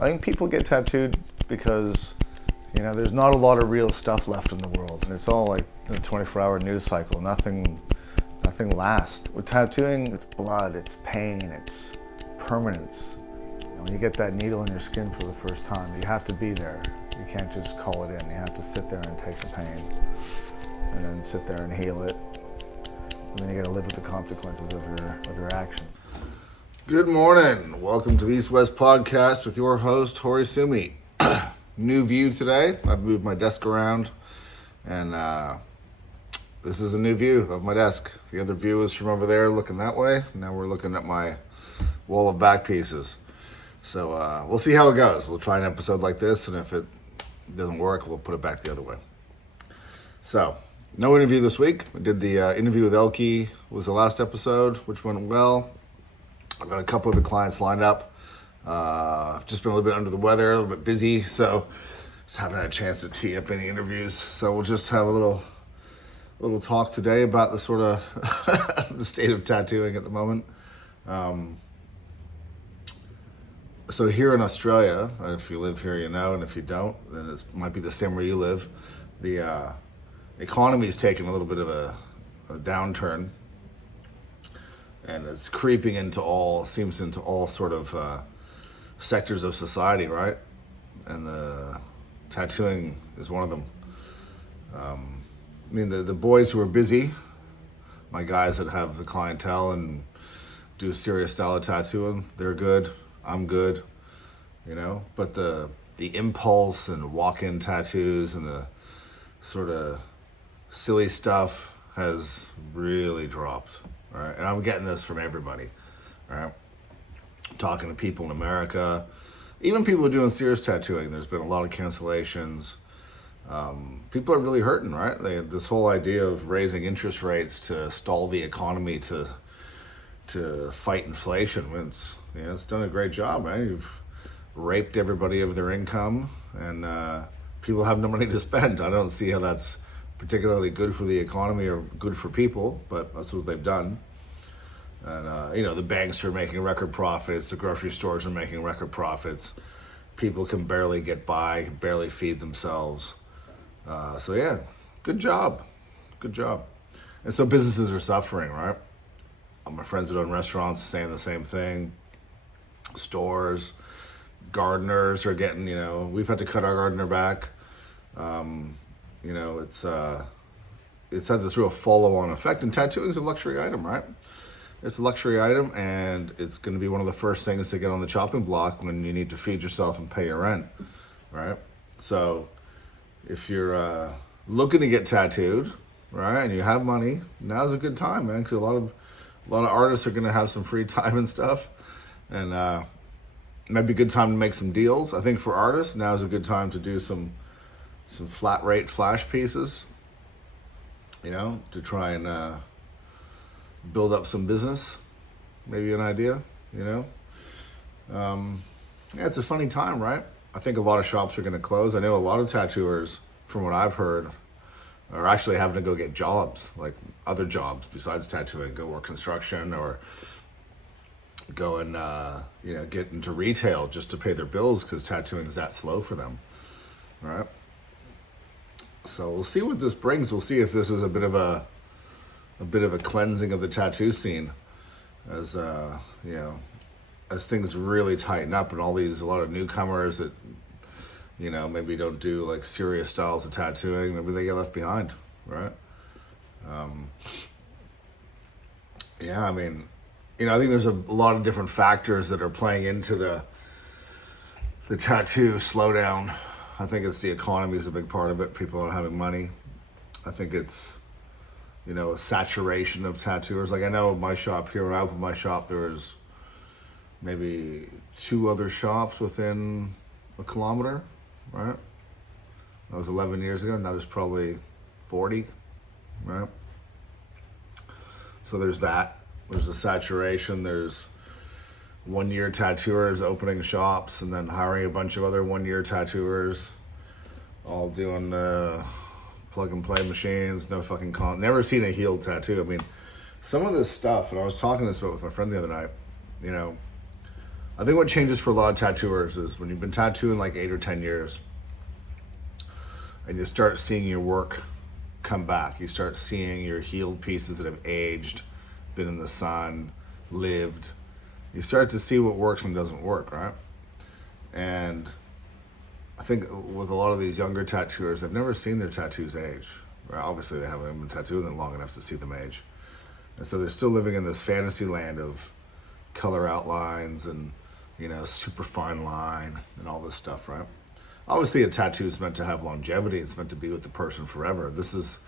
I think people get tattooed because, there's not a lot of real stuff left in the world, and it's all like a 24-hour news cycle. Nothing lasts. With tattooing, it's blood, it's pain, it's permanence. When you get that needle in your skin for the first time, you have to be there. You can't just call it in. You have to sit there and take the pain, and then sit there and heal it, and then you got to live with the consequences of your action. Good morning. Welcome to the East West Podcast with your host, Horisumi. New view today. I've moved my desk around, and this is a new view of my desk. The other view is from over there looking that way. Now we're looking at my wall of back pieces. So we'll see how it goes. We'll try an episode like this, and if it doesn't work, we'll put it back the other way. So, no interview this week. I did the interview with Elke, was the last episode, which went well. I've got a couple of the clients lined up. I've just been a little bit under the weather, a little bit busy, so just haven't had a chance to tee up any interviews. So we'll just have a little talk today about the sort of the state of tattooing at the moment. So here in Australia, if you live here, and if you don't, then it might be the same where you live. The economy is taking a little bit of a downturn, and it's creeping into all sort of sectors of society, right? And the tattooing is one of them. The boys who are busy, my guys that have the clientele and do serious style of tattooing, they're good. I'm good, but the impulse and walk-in tattoos and the sort of silly stuff has really dropped, right? And I'm getting this from everybody, right? Talking to people in America, even people who are doing serious tattooing, there's been a lot of cancellations. People are really hurting, right? This whole idea of raising interest rates to stall the economy to fight inflation, it's done a great job, man. You've raped everybody of their income, and people have no money to spend. I don't see how that's particularly good for the economy or good for people, but that's what they've done. And the banks are making record profits, the grocery stores are making record profits. People can barely get by, barely feed themselves. So yeah, good job. And so businesses are suffering, right? My friends that own restaurants are saying the same thing. Stores, gardeners are getting, we've had to cut our gardener back. It's had this real follow-on effect, and tattooing is a luxury item, right? It's a luxury item, and it's going to be one of the first things to get on the chopping block when you need to feed yourself and pay your rent, right? So if you're looking to get tattooed, right, and you have money, now's a good time, man, because a lot of artists are going to have some free time and stuff, and it might be a good time to make some deals. I think for artists, now's a good time to do some flat rate flash pieces, to try and build up some business, maybe an idea, it's a funny time, right? I think a lot of shops are going to close. I know a lot of tattooers, from what I've heard, are actually having to go get jobs, like other jobs besides tattooing, go work construction or go and, get into retail just to pay their bills because tattooing is that slow for them, right? So we'll see what this brings. We'll see if this is a bit of a cleansing of the tattoo scene as, as things really tighten up and a lot of newcomers that, maybe don't do like serious styles of tattooing, maybe they get left behind, right? I think there's a lot of different factors that are playing into the tattoo slowdown. I think it's the economy is a big part of it. People aren't having money. I think it's, a saturation of tattooers. Like I know my shop here, when I opened my shop, there was maybe 2 other shops within a kilometer, right? That was 11 years ago. Now there's probably 40, right? So there's that. There's a saturation. There's 1-year tattooers opening shops and then hiring a bunch of other 1-year tattooers, all doing plug and play machines, no fucking never seen a healed tattoo. Some of this stuff, and I was talking this about with my friend the other night, I think what changes for a lot of tattooers is when you've been tattooing like 8 or 10 years and you start seeing your work come back. You start seeing your healed pieces that have aged, been in the sun, lived. You start to see what works and doesn't work, right? And I think with a lot of these younger tattooers, they've never seen their tattoos age. Right? Obviously, they haven't been tattooing them long enough to see them age. And so they're still living in this fantasy land of color outlines and, you know, super fine line and all this stuff, right? Obviously, a tattoo is meant to have longevity. It's meant to be with the person forever. This is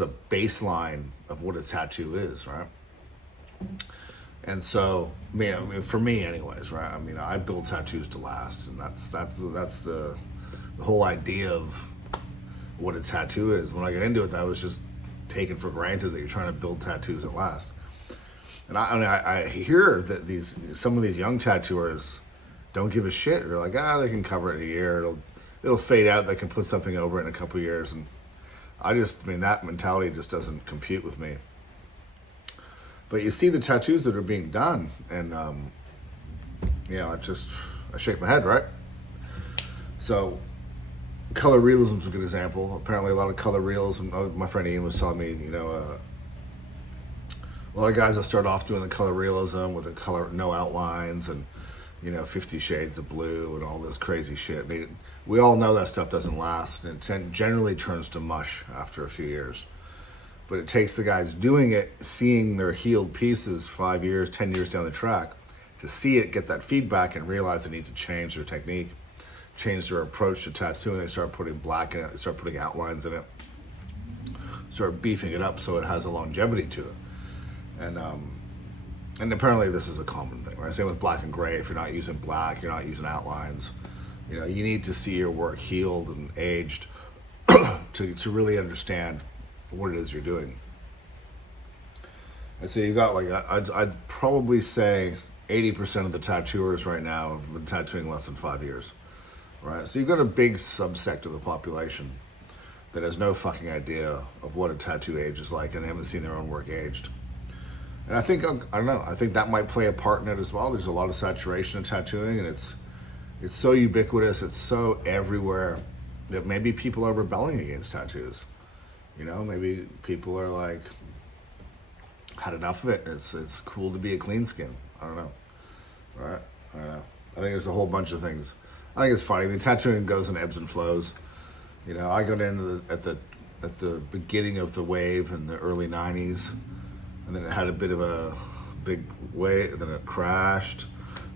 a baseline of what a tattoo is, right? And so, I mean, for me, anyways, right? I mean, I build tattoos to last, and that's the whole idea of what a tattoo is. When I got into it, that was just taken for granted that you're trying to build tattoos that last. And I hear that some of these young tattooers don't give a shit. They're like, they can cover it in a year. It'll fade out. They can put something over it in a couple of years. And I mean, that mentality just doesn't compute with me. But you see the tattoos that are being done, and I shake my head, right? So, color realism is a good example. Apparently, a lot of color realism. My friend Ian was telling me, you know, a lot of guys that start off doing the color realism with the color no outlines and, you know, 50 Shades of Blue and all this crazy shit. I mean, we all know that stuff doesn't last, and it generally turns to mush after a few years. But it takes the guys doing it, seeing their healed pieces 5 years, 10 years down the track, to see it, get that feedback, and realize they need to change their technique, change their approach to tattooing. They start putting black in it, they start putting outlines in it, start beefing it up so it has a longevity to it. And apparently this is a common thing, right? Same with black and gray. If you're not using black, you're not using outlines. You know, you need to see your work healed and aged to really understand what it is you're doing. And so you've got like, I'd probably say 80% of the tattooers right now have been tattooing less than 5 years, right? So you've got a big subsect of the population that has no fucking idea of what a tattoo age is like, and they haven't seen their own work aged. And I think, I don't know, I think that might play a part in it as well. There's a lot of saturation in tattooing, and it's so ubiquitous, it's so everywhere that maybe people are rebelling against tattoos. You know, maybe people are like, had enough of it. It's cool to be a clean skin. I don't know, right? I don't know. I think there's a whole bunch of things. I think it's funny. I mean, tattooing goes in ebbs and flows. You know, I got into at the beginning of the wave in the early '90s, and then it had a bit of a big wave. Then it crashed.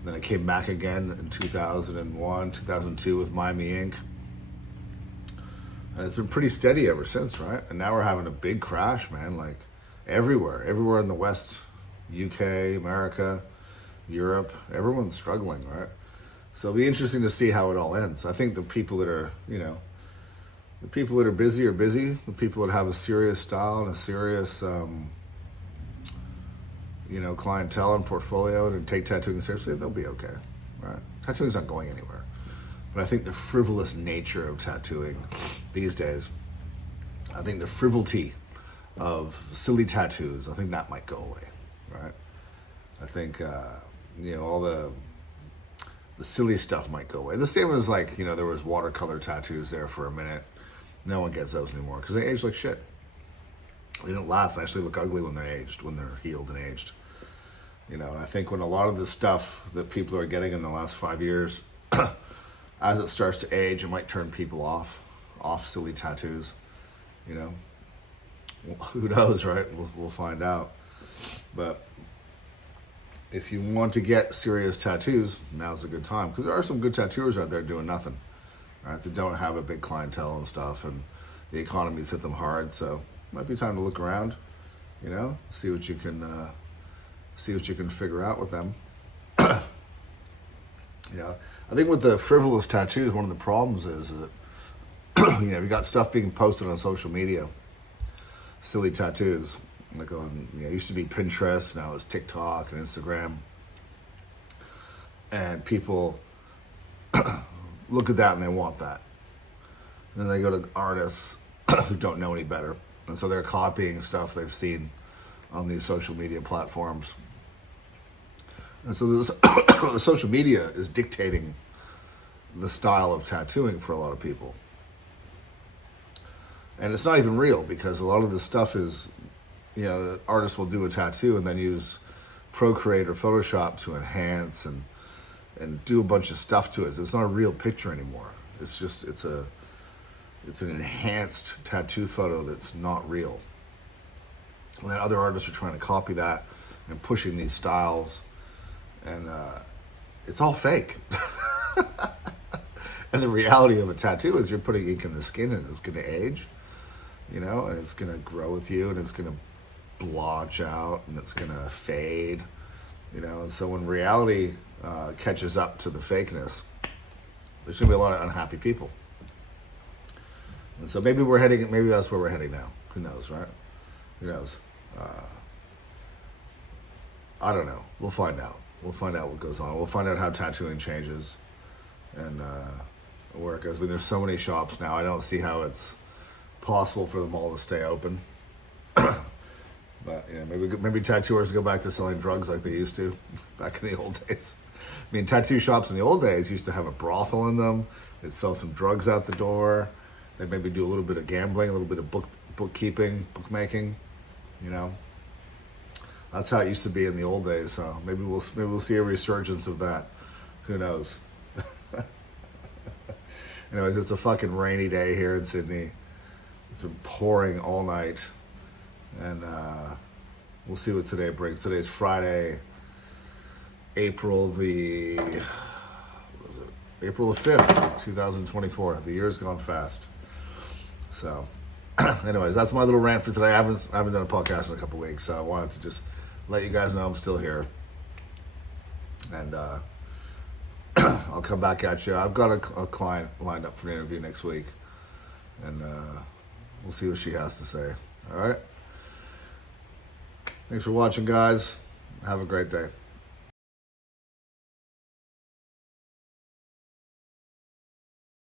Then it came back again in 2001, 2002 with Miami Ink. And it's been pretty steady ever since, right? And now we're having a big crash, man, like everywhere in the West, UK, America, Europe, everyone's struggling, right? So it'll be interesting to see how it all ends. I think the people that are, you know, the people that are busy are busy. The people that have a serious style and a serious, you know, clientele and portfolio and take tattooing seriously, they'll be okay, right? Tattooing's not going anywhere. But I think the frivolous nature of tattooing these days, I think the frivolity of silly tattoos, I think that might go away, right? I think, you know, all the silly stuff might go away. The same as like, you know, there was watercolor tattoos there for a minute. No one gets those anymore because they age like shit. They don't last. They actually look ugly when they're aged, when they're healed and aged. You know, and I think when a lot of the stuff that people are getting in the last 5 years, as it starts to age, it might turn people off silly tattoos. You know, who knows, right? We'll find out. But if you want to get serious tattoos, now's a good time, because there are some good tattooers out there doing nothing, right? They don't have a big clientele and stuff, and the economy's hit them hard. So it might be time to look around, you know, see what you can figure out with them. You know, I think with the frivolous tattoos, one of the problems is that, you know, you got stuff being posted on social media, silly tattoos, like on, you know, it used to be Pinterest, now it's TikTok and Instagram. And people look at that and they want that. And then they go to artists who don't know any better. And so they're copying stuff they've seen on these social media platforms. And so this, the social media is dictating the style of tattooing for a lot of people. And it's not even real, because a lot of this stuff is, the artist will do a tattoo and then use Procreate or Photoshop to enhance and do a bunch of stuff to it. So it's not a real picture anymore. It's just, it's an enhanced tattoo photo that's not real. And then other artists are trying to copy that and pushing these styles, and it's all fake. And the reality of a tattoo is you're putting ink in the skin, and it's going to age, and it's going to grow with you, and it's going to blotch out, and it's going to fade, and so when reality catches up to the fakeness, there's going to be a lot of unhappy people. And so maybe that's where we're heading now. Who knows, right? Who knows? I don't know. We'll find out. We'll find out what goes on. We'll find out how tattooing changes and where it goes. I mean, there's so many shops now. I don't see how it's possible for them all to stay open. But maybe tattooers go back to selling drugs like they used to back in the old days. I mean, tattoo shops in the old days used to have a brothel in them. They'd sell some drugs out the door. They'd maybe do a little bit of gambling, a little bit of bookkeeping, bookmaking. That's how it used to be in the old days. So maybe we'll see a resurgence of that. Who knows? Anyways, it's a fucking rainy day here in Sydney. It's been pouring all night, and we'll see what today brings. Today's Friday, April the 5th, 2024. The year's gone fast. So, anyways, that's my little rant for today. I haven't done a podcast in a couple weeks, so I wanted to just let you guys know I'm still here. And I'll come back at you. I've got a client lined up for an interview next week, and we'll see what she has to say. All right? Thanks for watching, guys. Have a great day.